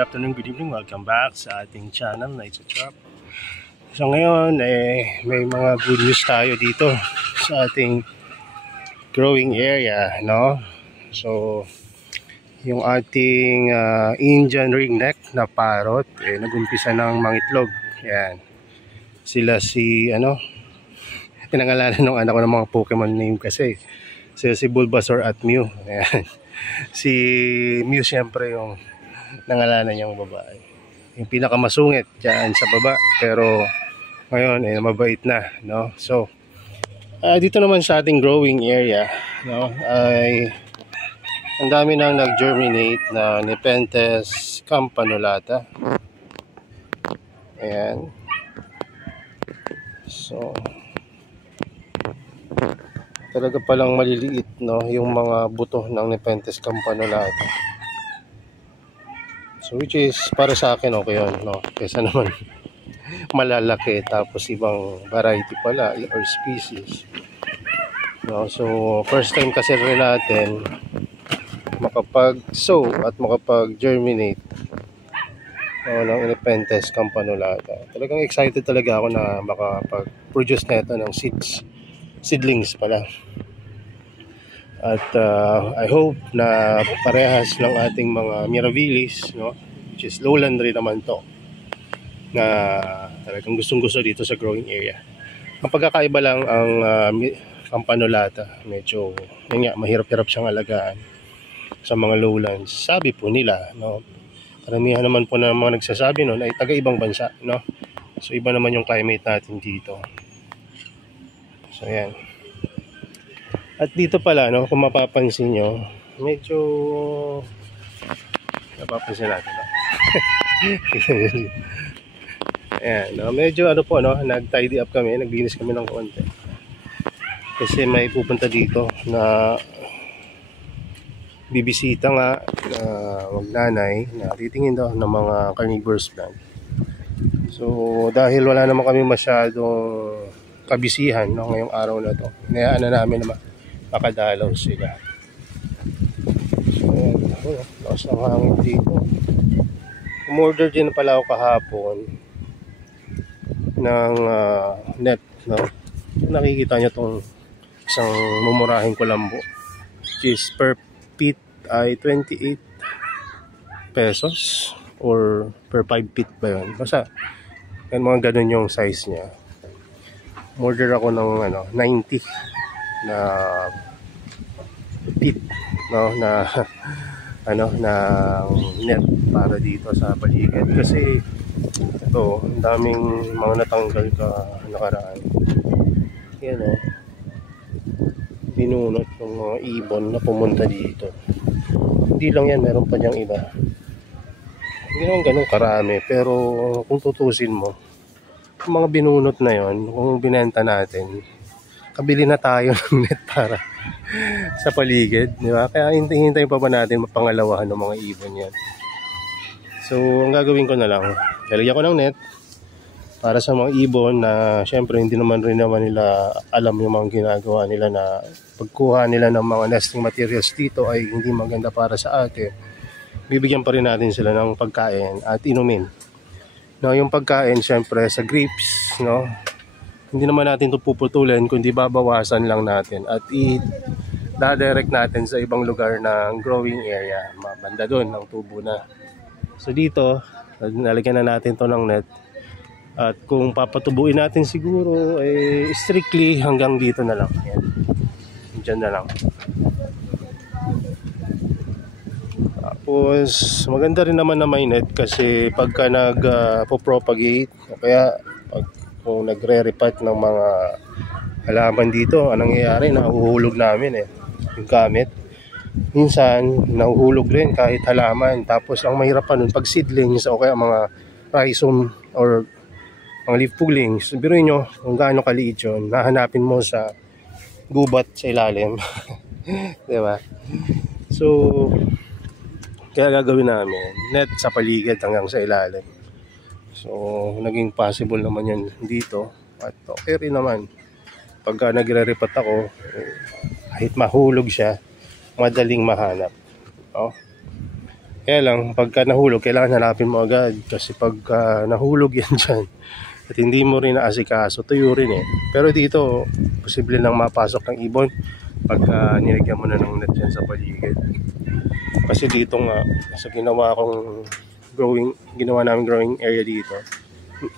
afternoon, good evening. Welcome back sa ating channel, Nights at Trap. So ngayon, may mga good news tayo dito sa ating growing area, no? So, yung ating Indian ringneck na parrot, nag-umpisa ng mangitlog. Yan. Sila pinangalanan ng anak ko ng mga Pokemon name kasi. Sila si Bulbasaur at Mew. Ayan. Si Mew siyempre yung nangalanan niyang babae. Yung pinakamasungit dyan sa baba. Pero ngayon mabait na, no? So dito naman sa ating growing area, no, ay ang dami nang nag-germinate na Nepenthes campanulata. Ayan. So talaga palang maliliit, no, yung mga buto ng Nepenthes campanulata. So which is para sa akin okay yun, no, kaysa naman malalaki tapos ibang variety pala or species, no. So first time kasi rin natin makapag-sow at makapag-germinate, no, ng Nepenthes campanulata. Talagang excited talaga ako na makapag-produce na ito ng seedlings pala. At I hope na parehas ng ating mga Mirabilis, no, which is lowland rin naman to, na talagang gustong-gusto dito sa growing area. Ang pagkakaiba lang ang campanulata, medyo mahirap-hirap siyang alagaan sa mga lowlands. Sabi po nila, no, karamihan naman po ng mga nagsasabi noon ay taga-ibang bansa, no. So iba naman yung climate natin dito. So ayan. At dito pala, no, kung mapapansin nyo, medyo napapansin natin, no? Ayan, no, medyo nag-tidy up kami, naglinis kami ng konti. Kasi may pupunta dito na bibisita nga na magnanay na titingin daw ng mga carnivorous plant. So dahil wala naman kami masyadong kabisihan, no, ngayong araw na to, inayaan na namin na makadalaw sila. So lakas ng hangin dito. Umorder din pala ako kahapon ng net, no. Nakikita nyo tong isang mumurahing kulambo, which is per feet ay 28 pesos or per 5 feet ba yun. Basta yan, mga ganun yung size niya. Order ako ng 90 na feet, no, na na net para dito sa paligid kasi ito, ang daming mga natanggal nakaraan. Yan, binunot yung mga ibon na pumunta dito. Hindi lang yan, meron pa diyang iba. Hindi naman ganun karami, pero kung tutusin mo, yung mga binunot na yon, kung binenta natin, kabili na tayo ng net para sa paligid, di ba? Kaya hintay pa ba natin mapangalawahan ng mga ibon yan? So ang gagawin ko na lang, lalagyan ko ng net para sa mga ibon na syempre hindi naman nila alam yung mga ginagawa nila, na pagkuha nila ng mga nesting materials dito ay hindi maganda para sa atin. Bibigyan pa rin natin sila ng pagkain at inumin. No, yung pagkain syempre sa grapes, no, hindi naman natin ito puputulin, kundi babawasan lang natin at i-direct natin sa ibang lugar ng growing area, banda doon ng tubo na. So dito nalagyan na natin to ng net, at kung papatubuin natin siguro strictly hanggang dito na lang. Ayan. Diyan na lang. Tapos maganda rin naman na may net kasi pagka nag-propagate o kaya kung nagre-repat ng mga halaman dito, anong nangyayari, nahuhulog namin yung gamit. Minsan nahuhulog rin kahit halaman. Tapos ang mahirap pa nun pag seedlings o kaya mga rhizome or mga leaf pullings, biruin nyo kung gaano kaliit yun, nahanapin mo sa gubat sa ilalim. Diba? So kaya gagawin namin net sa paligid hanggang sa ilalim. So naging possible naman yan dito, at okay rin naman pagka nagre-repat ako, kahit mahulog siya, madaling mahanap, no? Kaya lang, pagka nahulog, kailangan hanapin mo agad. Kasi pagka nahulog yan dyan, at hindi mo rin naasikaso, tuyo rin eh. Pero dito, posible lang mapasok ng ibon pagka nilagyan mo na ng net yan sa paligid. Kasi dito nga, sa ginawa namin growing area dito,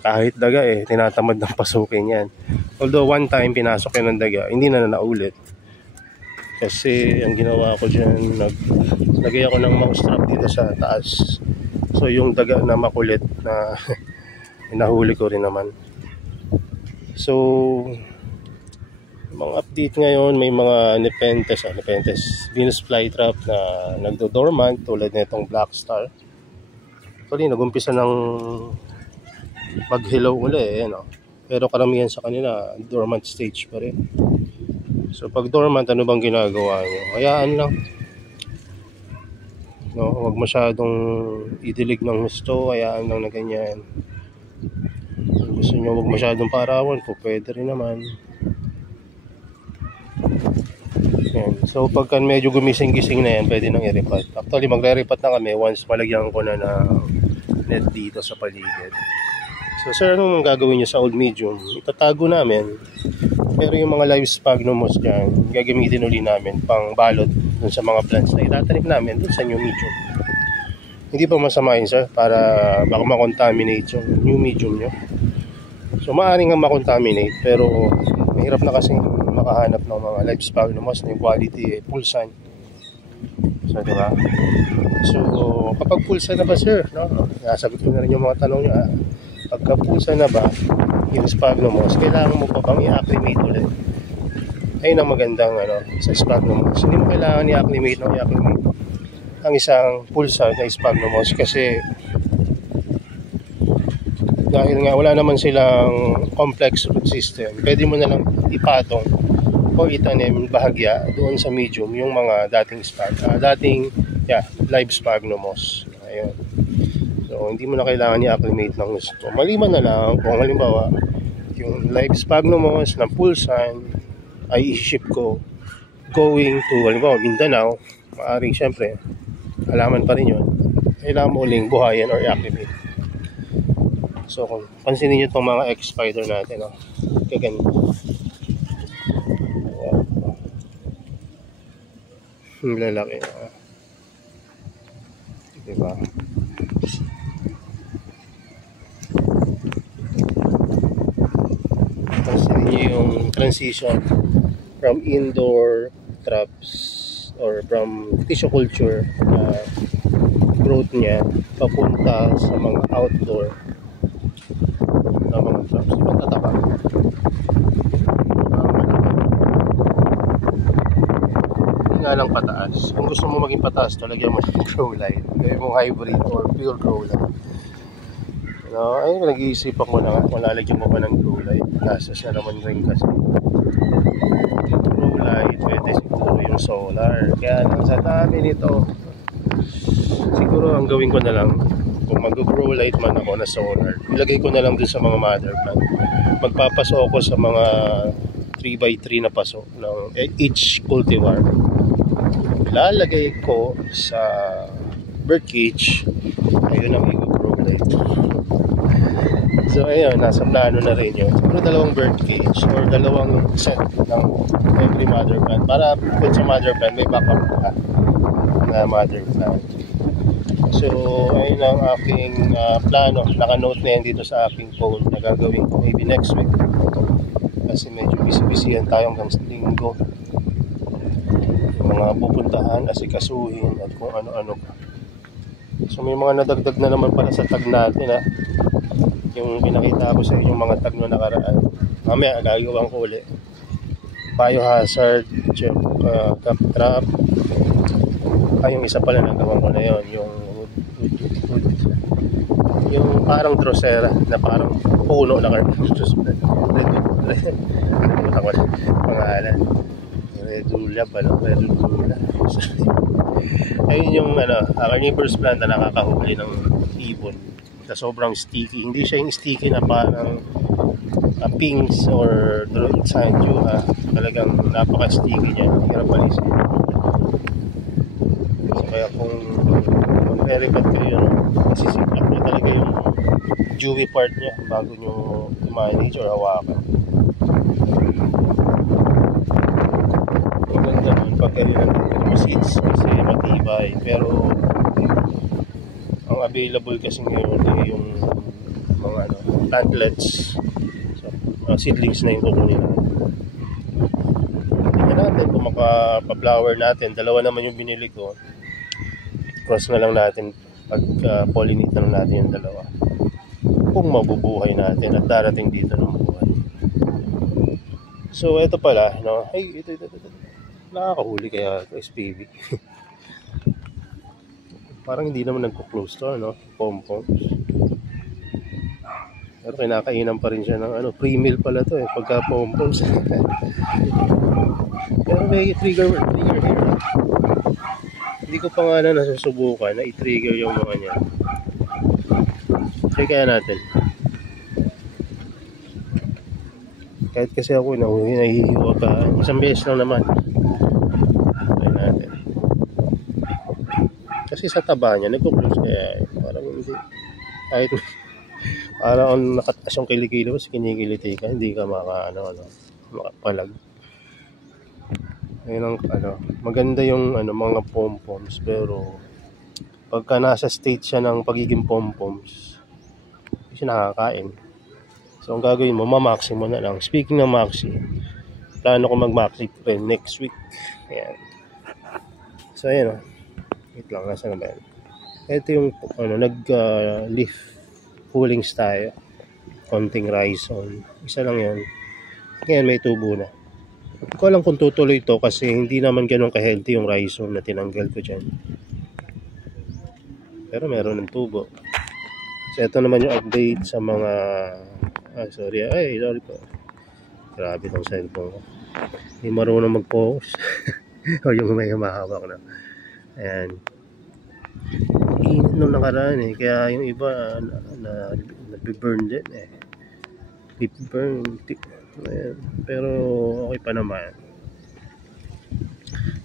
kahit daga eh, tinatamad ng pasukin yan. Although one time pinasok yan ng daga, hindi na naulit. Kasi ang ginawa ko dyan, naglagay ako ng mouse trap dito sa taas. So yung daga na makulit na nahuli ko rin naman. So mga update ngayon, may mga Nepenthes Venus flytrap na nagdo-dormant tulad nitong Black Star. Actually nagumpisa ng mag-hello uli eh, no? Pero karamihan sa kanila dormant stage pa rin. So pag dormant, ano bang ginagawa nyo? Hayaan lang, no? Huwag masyadong idilig ng gusto, hayaan lang na ganyan. Kung gusto nyo huwag masyadong parawan, po pwede rin naman. Yan. So pagka medyo gumising-gising na yan, pwede nang i-repat. Actually magre-repat na kami once malagyan ko na ng net dito sa paligid. So sir, anong gagawin nyo sa old medium? Itatago namin. Pero yung mga live sphagnumos dyan, gagamitin uli namin pang balot dun sa mga plants na itatanim namin dun sa new medium. Hindi pa masama yun sir, para baka makontaminate yung new medium nyo. So maaaring nga makontaminate, pero mahirap na kasing makahanap ng mga live sphagnumos na yung quality pulsan. So diba? So kapag pulsan na ba sir, no? Nasagot ko na rin yung mga tanong nyo. Pagka pulsan na ba yung sphagnumos, kailangan mo pa bang i-acclimate ulit? Ayun ang magandang sa sphagnumos. Hindi mo kailangan i-acclimate ang isang pulsan na sphagnumos kasi dahil nga wala naman silang complex root system, pwede mo na lang ipatong o itanim bahagya doon sa medium yung mga live sphagnumos. Ayun. So, hindi mo na kailangan i-acclimate ng gusto. Maliban na lang kung halimbawa yung live sphagnumos ng pulsan ay i-ship ko going to halimbawa Mindanao, maaaring syempre halaman pa rin yun, kailangan mo uling buhayan or i-acclimate. So kung pansinin nyo itong mga egg-spider natin, kaganito, lalaki, diba? Pansinin nyo yung transition from indoor traps or from tissue culture growth niya papunta sa mga outdoor na mga traps. Diba tataba? Hindi nga lang pataas. Kung gusto mo maging pataas, talagyan mo ng grow light. Gawin mo hybrid or pure grow light. Ay, nag-iisip ako na kung lalagyan mo pa ng grow light. Gastos na naman rin kasi. Grow light, pwede siguro yung solar. Kaya lang sa dami nito, siguro ang gawin ko na lang, kung mag-grow light man ako na solar, ilagay ko na lang dun sa mga mother plant. Magpapaso ako sa mga 3x3 na paso ng each cultivar. Lalagay ko sa bird cage. Ayun ang i-grow light. So ayun, nasa plano na rin yun. Siguro dalawang bird cage or dalawang set ng every mother plant para kung sa mother plant may backup ka na mother plant. So ayun ang aking plano. Naka-note na yan dito sa aking phone na gagawin ko maybe next week. Kasi medyo busy-busy yan tayo hanggang sa linggo. Yung mga pupuntahan, asikasuhin at kung ano-ano pa. So may mga nadagdag na naman pala sa tag natin yung pinakita ko sa inyo yung mga tag na nakaraan. Mamaya gagawin ko ulit. Biohazard, cap trap. Yung isa pala nagawa ko na yun, yung wood. Yung parang drosera na parang puno na pangalan. Redula ba? Redula. Ayun yung carnivorous plant na nakakahuli ng ibon na sobrang sticky. Hindi siya yung sticky na parang pinks or druid sanju. Talagang napaka-sticky niya. Hirap palisin. So kaya kung magre-recut kayo, no? Kasi sit up nyo talaga yung dewy part niya bago nyo i-manage or hawakan. Maganda nun pag ganyan ang seats kasi matibay, pero ang available kasi ngayon ay yung mga plantlets, so, seedlings na yung kukunin natin. Tingnan natin kung makapa-flower natin. Dalawa naman yung binili ko, cross na lang natin pag pollinate na lang natin yung dalawa kung mabubuhay natin at darating dito ng buhay. So ito pala, no? Ay, ito. Nakakahuli kaya ito, SPV. Parang hindi naman nagko-close to, no? Pom-pom. Pero kinakainan pa rin siya ng pre-meal pala to eh, pagka pom-poms. Pero may trigger here. Hindi ko pa nga na nasusubukan na i-trigger yung mga niya. Try kaya natin. Kahit kasi ako nahihiwa ka, isang beses lang naman. Try natin. Kasi sa taba niya, nagko-close kaya parang hindi. Kahit parang nakataas yung kilikili mo, kinikiliti ka, hindi ka makapalag. Ayun ang maganda yung mga pom-poms, pero pagka nasa state siya ng pagiging pom-poms, hindi siya nakakain. So ang gagawin mo, ma-maxi mo na lang. Speaking ng maxi, plano ko mag-maxi rin next week. Ayan. So ayan wait lang, nasa na ba yan? Ito yung nag-leaf pullings tayo. Konting rhizome. Isa lang yan. Ngayon may tubo na. Hindi ko alam kung tutuloy ito kasi hindi naman ganun ka-healthy yung rhizome na tinanggal ko dyan. Pero meron ng tubo. So ito naman yung update sa mga sorry po. Grabe tong cellphone ko. Hindi marunong mag-focus. O yung may humahawak na. Ayan. Init nung nakaraan eh. Kaya yung iba nabiburn din eh. Burn. Ayan. Pero okay pa naman.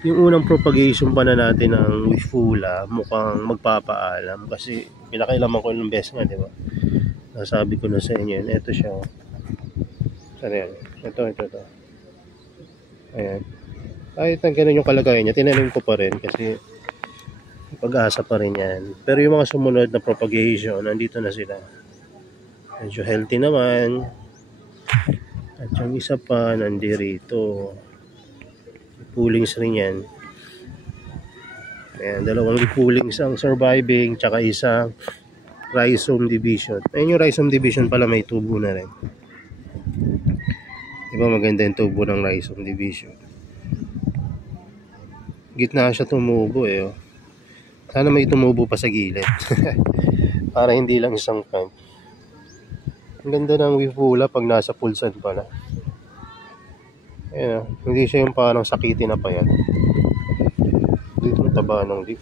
Yung unang propagation pa na natin ng Wifula mukhang magpapaalam kasi pinakailaman ko ng best nga, di ba? Nasabi ko na sa inyo yun. Ito siya. Saan yan? Ito. Ayan. Kahit na ganun yung kalagayan niya, tinanim ko pa rin kasi pag-asa pa rin yan. Pero yung mga sumunod na propagation, nandito na sila. Medyo healthy naman. At yung isa pa, nandirito. Pullings rin yan. Ayan, dalawang pullings ang surviving, tsaka isang rhizome division. Ayun yung rhizome division pala, may tubo na rin. Diba maganda yung tubo ng rhizome division? Gitna siya tumubo eh. Sana may tumubo pa sa gilid. Para hindi lang isang plant. Ang ganda ng Wifula pag nasa pulsan pala. Ayan, hindi siya yung parang sakitin na pa yan. Dito yung taba ng leaf.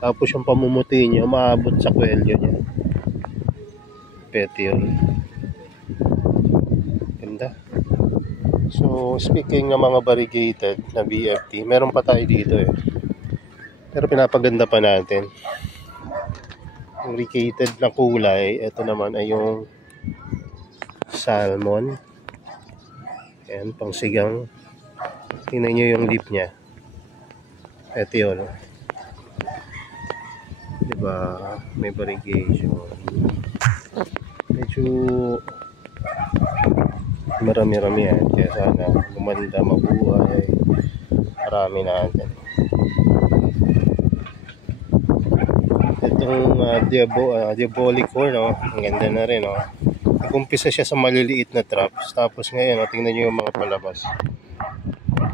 Tapos yung pamumuti niya, umaabot sa kwelyo niya. Petiole. Ganda. So, speaking ng mga variegated na BFT, meron pa tayo dito eh. Pero pinapaganda pa natin. Yung variegated na kulay, ito naman ay yung salmon. Ayan, pang sigang. Tingnan nyo yung leaf niya. Petiole. Diba, may variegation. Medyo marami-rami yan. Kaya sana gumanda, mabuhay. Marami natin. Itong diabolic core, no? Ang ganda na rin, no? Nag-umpisa siya sa maliliit na traps. Tapos ngayon, tingnan nyo yung mga palabas.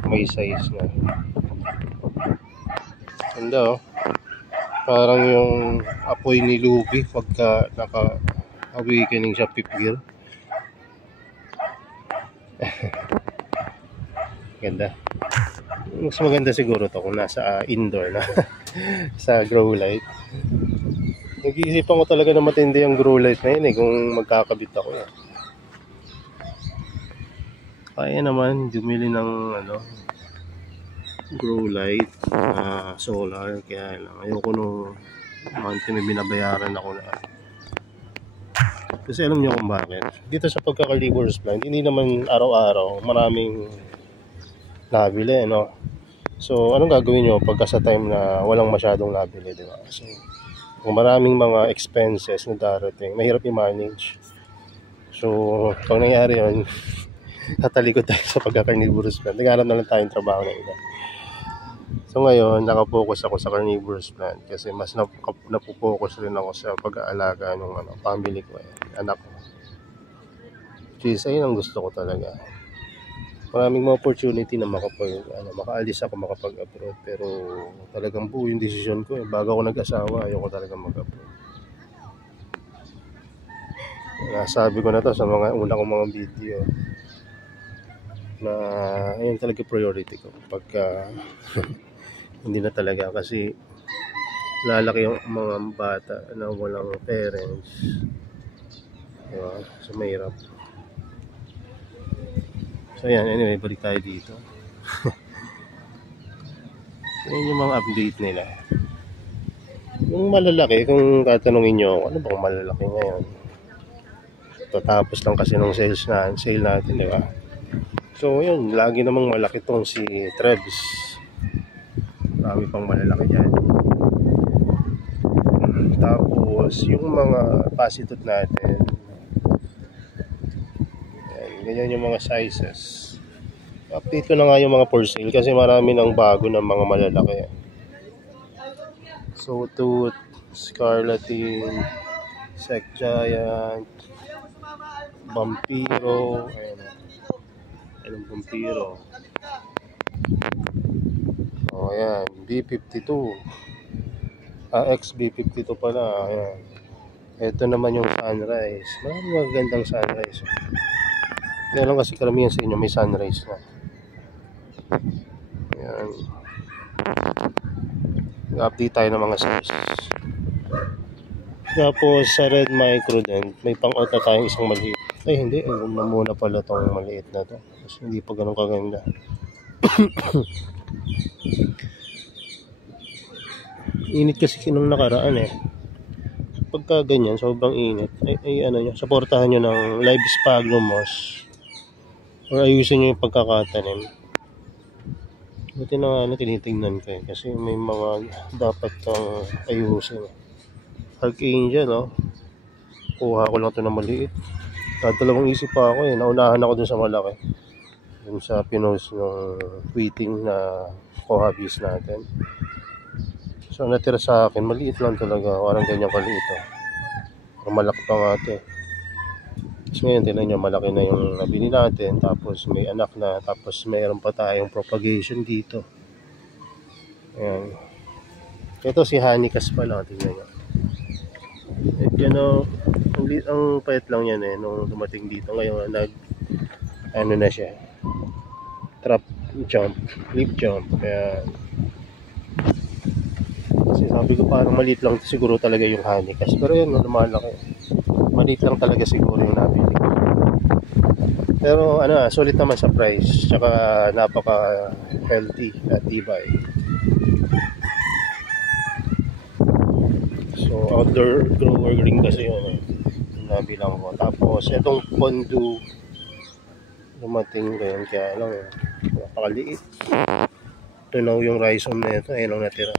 May size na. Ganda, oh. Parang yung apoy ni Luby pagka naka-awakening siya pipir. Ganda. Mas maganda siguro to kung nasa indoor na sa grow light. Nag-iisipan ko talaga na matindi ang grow light na yun eh kung magkakabit ako eh. Kaya naman dumili ng grow light solar, kaya lang ayoko nung Monthly may binabayaran ako na. Kasi alam niyo kung bakit. Dito sa pagkaka-Liver's Plant, hindi naman araw-araw maraming nabili, no? So, anong gagawin nyo pagka sa time na walang masyadong nabili, di ba? So, kung maraming mga expenses na darating, mahirap i-manage. So, pag nangyari yun, tatalikod tayo sa pagka-Carnivorous Plant. Naghanap na lang tayong trabaho na iba. So ngayon, nakapokus ako sa Carnivorous Plant kasi mas napopokus rin ako sa pag-aalaga ng family ko, anak ko. Which ayun ang gusto ko talaga. Maraming mga opportunity na makaalis ako, makapag-abroad. Pero talagang buo yung desisyon ko. Bago ako nag-asawa, ayoko talagang mag-abroad. Nasabi ko na to sa mga una kong mga video na ayun talaga priority ko pagka hindi na talaga, kasi lalaki yung mga bata na walang parents, diba? So mahirap. So yan, anyway, balik tayo dito. So yun yung mga update nila. Yung malalaki, kung tatanungin nyo ano bang malalaki ngayon, tatapos lang kasi ng sale natin, diba? So yun, lagi namang malaki tong si Trebs. Marami pang malalaki dyan. Tapos yung mga pasitot natin, ganyan yung mga sizes. Update ko na nga yung mga for sale kasi marami ng bago ng mga malalaki. So Tooth, Scarlatine, Sec Giant, Vampiro, anong Vampiro? Oh, ayan, B52. XB52 pala, ayan. Ito naman yung Sunrise. Maraming magagandang Sunrise. Kaya lang kasi karamihan sa inyo may Sunrise na. Ayan. Update tayo ng mga size. Tapos sa Red Microdent, may pang-out na tayong isang maliit. Ay hindi, muna pala tong maliit na to. Kasi hindi pa ganun kaganda. Init kasi nung nakaraan pagka ganyan sobrang init ay ano nyo, supportahan nyo ng live sphagnum moss or ayusin nyo yung pagkakatanim. Buti na tinitingnan ko kasi may mga dapat kang ayusin. Archangel, kuha ko lang ito na maliit. Dalawang isip pa ako naunahan ako dun sa malaki, dun sa pinost ng tweeting na co-hobbies natin. So natira sa akin, maliit lang talaga, parang ganyan kaliit. Malaki pa nga ito. Tapos ngayon, tinan nyo, malaki na yung nabili natin, tapos may anak na, tapos mayroon pa tayong propagation dito. Ayan. Ito si Honeycast pala, tingnan nyo. Yan ang payat lang yan nung dumating dito. Ngayon, ano na siya, trap jump, flip jump. Kaya kasi sabi ko parang maliit lang siguro talaga yung Honeycast, pero yun, lumalaki. Maliit lang talaga siguro yung nabili. Pero sulit naman sa price, tsaka napaka healthy at tibay. So outdoor grower ring kasi yun yung nabilang ko. Tapos itong Pondu dumating ngayon, kaya lang napakaliit. Ito na yung rhizome na ito, ayun lang natira.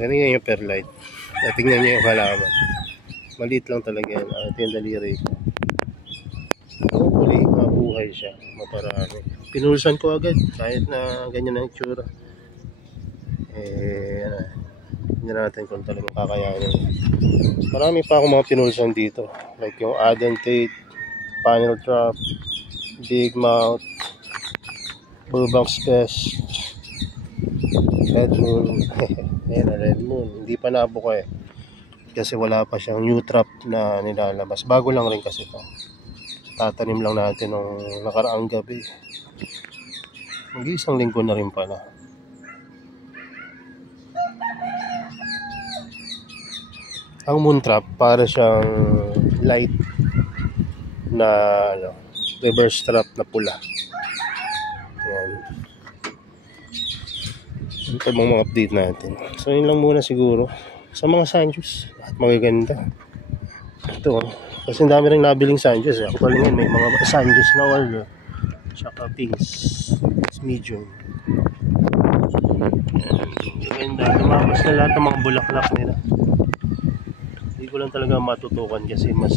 Ganyan yung perlite. Tingnan nyo yung halaman. Maliit lang talaga yan. Ito yung daliri ko. Hopefully, mabuhay siya. Maparami. Pinulsan ko agad. Kahit na ganyan ang itsura. Hindi natin kung talagang kakayanin. Marami pa akong mga pinulsan dito. Like yung Adentate, Panel Trap, Big Mouth, Burbank Sketch, Red Moon. Ayan na, Red Moon. Hindi pa nabuka kasi wala pa siyang new trap na nilalabas. Bago lang rin kasi ito. Tatanim lang natin nung nakaraang gabi. Mag-iisang linggo na rin pala. Ang moon trap para siyang light na reverse trap na pula. Ayan. Ito mga update natin. So yun lang muna siguro sa mga Sanjos at magaganda. Ito kasi ang dami rin nabiling Sanjos. Actually ngayon may mga Sanjos na order. Tsaka pinks. It's medium. Ganda. Lumabas na lahat ng mga bulaklak nila. Hindi ko lang talaga matutukan kasi mas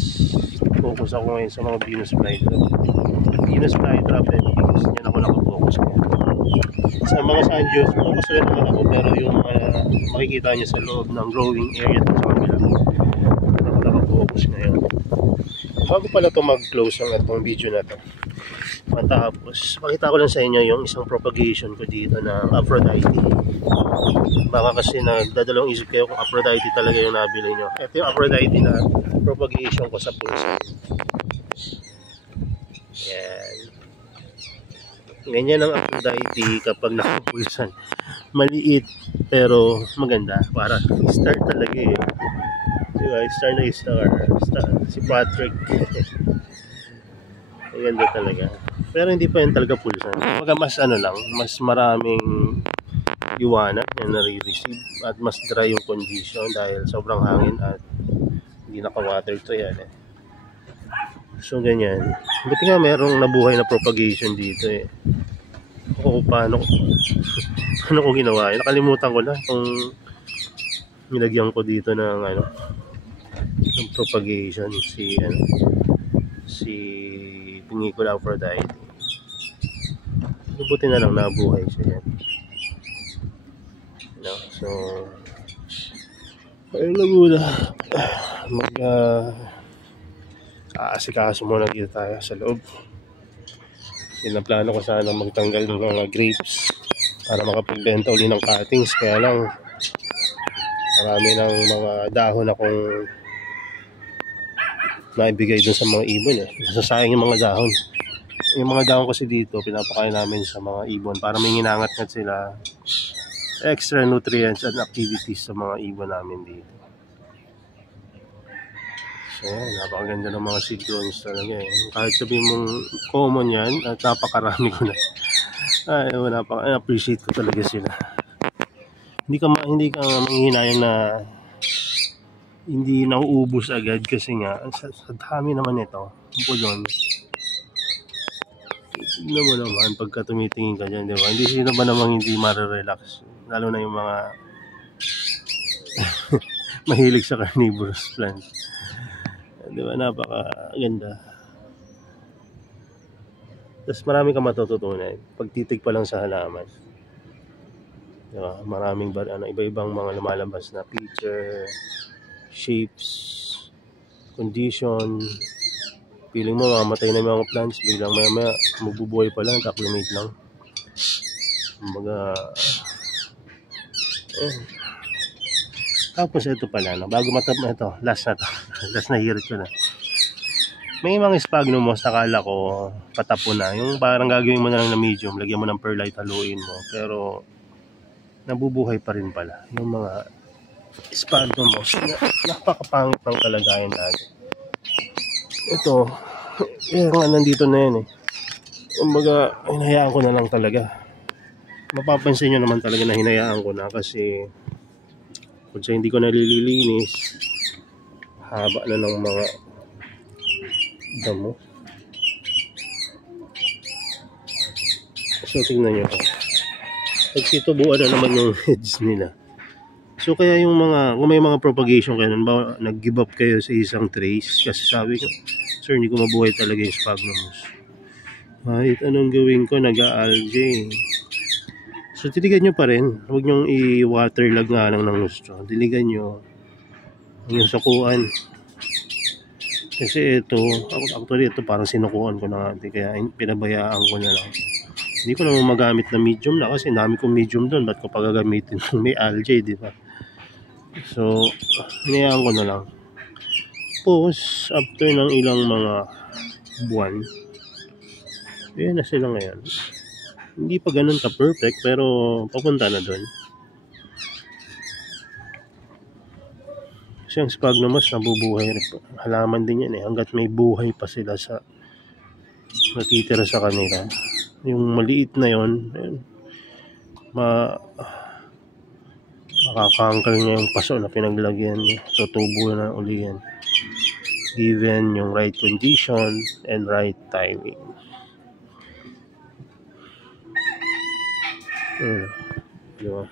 focus ako ngayon sa mga Venus flytrap. Venus flytrap and pinks. Yan ako nakafocus ngayon. Sa mga Sanjos, focus rin naman ako pero yung makikita nyo sa loob ng growing area sa kabila. Ako nakafocus ngayon. Bago pala ito mag-close ang itong video na ito. Matapos, pakita ko lang sa inyo yung isang propagation ko dito ng Aphrodite. Baka kasi nagdadalawang isip kayo kung Aphrodite talaga yung nabili nyo. Ito yung Aphrodite na propagation ko sa pulsa. Yan. Ganyan ang Aphrodite kapag nakapulsan. Maliit pero maganda. Para star talaga eh. Diba? Star na star. Si Patrick. Maganda talaga. Pero hindi pa yan talaga pulsan. Kumbaga mas lang, mas maraming liwanag na nare-receive at mas dry yung condition dahil sobrang hangin at hindi naka-water to yan eh. So ganyan. Buti nga merong nabuhay na propagation dito eh. O paano ko ginawa? Nakalimutan ko na kung nilagyan ko dito ng ng propagation si Pingicula Aphrodite. Buti na lang nabuhay siya yan. So ayun lang muna. Aasikaso muna dito tayo sa loob. Plano ko sana magtanggal ng mga grapes para makapagbenta uli ng cuttings. Kaya lang marami ng mga dahon akong naibigay dun sa mga ibon eh. Nasasayang yung mga dahon. Yung mga dahon kasi dito pinapakain namin sa mga ibon para may nginangat-ngat sila. Extra nutrients and activities sa mga ibon namin dito. So, napakaganda ng mga seedlings talaga eh. Kahit sabihin mong common yan, at napakarami ko na. Appreciate ko talaga sila. Hindi ka manghihinayang na hindi nauubos agad kasi nga, sa dami naman ito, pulon. Tignan mo naman pagka tumitingin ka dyan, di ba? Hindi sino ba namang hindi marerelax? Lalo na yung mga mahilig sa carnivorous plants. Di ba? Napakaganda. Tapos marami ka matututunan. Pagtitig pa lang sa halaman. Di ba? Maraming iba-ibang mga lumalabas na feature, shapes, condition. Feeling mo mamatay na yung mga plants. Biglang maya magbubuhay pa lang. Acclimate lang. Kumbaga tapos ito pala bago matapos ito, last na hirit ko na. May mga sphagnumos akala ko patapo na, yung parang gagawin mo na lang na medium, lagyan mo ng perlite, haluin mo, pero nabubuhay pa rin pala yung mga sphagnumos. Napakapangit ng kalagayan natin. Ito nandito na yan eh. Kumbaga hinayaan ko na lang talaga. Mapapansin nyo naman talaga na hinayaan ko na kasi kung sa hindi ko nalililinis, haba na ng mga damo. So tingnan nyo, nagsitubuan na naman yung heads nila. So kaya yung kung may mga propagation kayo, nag-give up kayo sa isang trace kasi sabi ko, sir, hindi ko mabuhay talaga yung sphagnums. Kahit anong gawin ko, nag-algae. So tiligan nyo pa rin. Huwag nyong i-waterlag nga lang ng gusto. Diligan nyo yung sakuan. Kasi actually ito parang sinukuan ko na nga. Kaya pinabayaan ko na lang. Hindi ko naman magamit na medium na kasi dami kong medium doon. Ba't ko pagagamitin may algae, di ba? So, hinayaan ko na lang. Tapos, after ng ilang mga buwan, ayan na sila ngayon. Hindi pa ganun ka-perfect, pero papunta na doon. Kasi ang sphagnums nabubuhay rin. Halaman din yan eh. Hanggat may buhay pa sila sa natitira sa kanila. Yung maliit na yon, makakangkal niya yung paso na pinaglagyan niya. Tutubo na uli yan. Given yung right condition and right timing. Diba?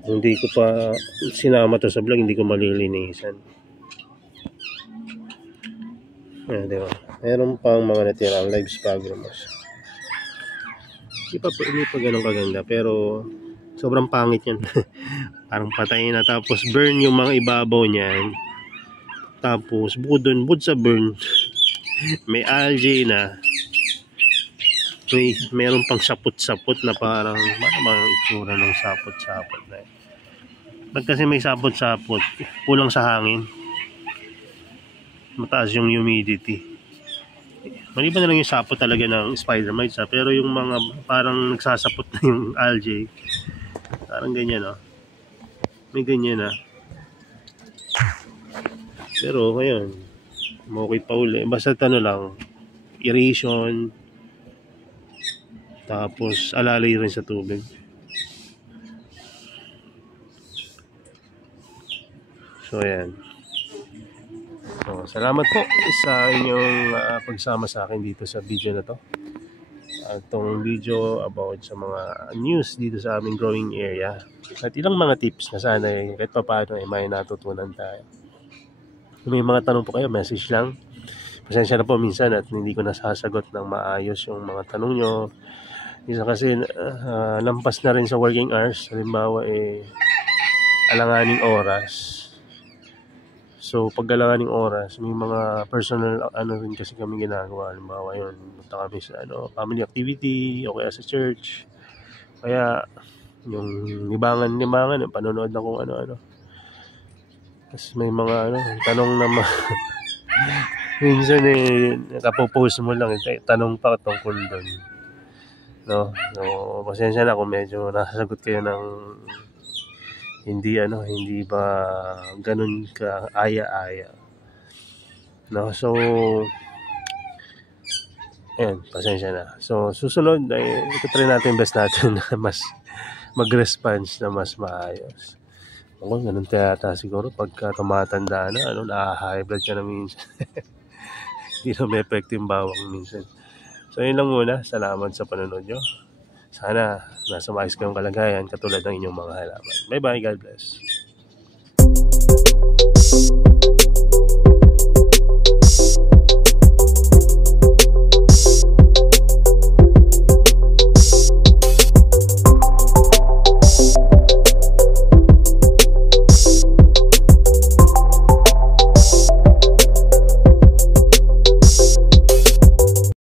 Hindi ko pa sinama to sa vlog, hindi ko malilinisan. Diba? Meron pang mga natirang live sphagromas. Hindi pa ganun kaganda, pero sobrang pangit yan. Parang patay na, tapos burn yung mga ibabaw niyan. Tapos bukod sa burn, may algae na. Meron pang sapot-sapot na parang mga itsura ng sapot-sapot na. Ba't kasi may sapot-sapot? Kulang sa hangin. Mataas yung humidity. Maliban na lang yung sapot talaga ng spider mites, pero yung mga parang nagsasapot na yung algae, parang ganyan, no? May ganyan na. Pero ngayon, okay pa uli. Basta lang, aeration, tapos alalay rin sa tubig. So ayan. So, salamat po sa inyong pagsama sa akin dito sa video na to. Itong video about sa mga news dito sa aming growing area. At ilang mga tips na sana kahit pa paano may natutunan tayo. Kung may mga tanong po kayo, message lang. Pasensya na po minsan at hindi ko nasasagot ng maayos yung mga tanong nyo. Isa kasi lampas na rin sa working hours. Halimbawa alanganing oras. So pag alanganing oras, may mga personal rin kasi kami ginagawa. Halimbawa yun, punta kami sa family activity o kaya sa church. Kaya yung libangan, panonood na kung ano. Tapos may mga tanong na minsan nakapopost mo lang, tanong pa tungkol doon. No? So, pasensya na kung medyo nasasagot kayo ng hindi ba ganun ka aya-aya. No? So, ayan, pasensya na. So, susunod ay try natin best natin na mas mag-response na mas maayos. Ako, ganun yata siguro pagka tumatanda na, na-high blood ka na minsan. Hindi na may effect yung bawang minsan. So, yun lang muna. Salamat sa panonood nyo. Sana nasa maayos kayong kalagayan katulad ng inyong mga halaman. Bye-bye. God bless.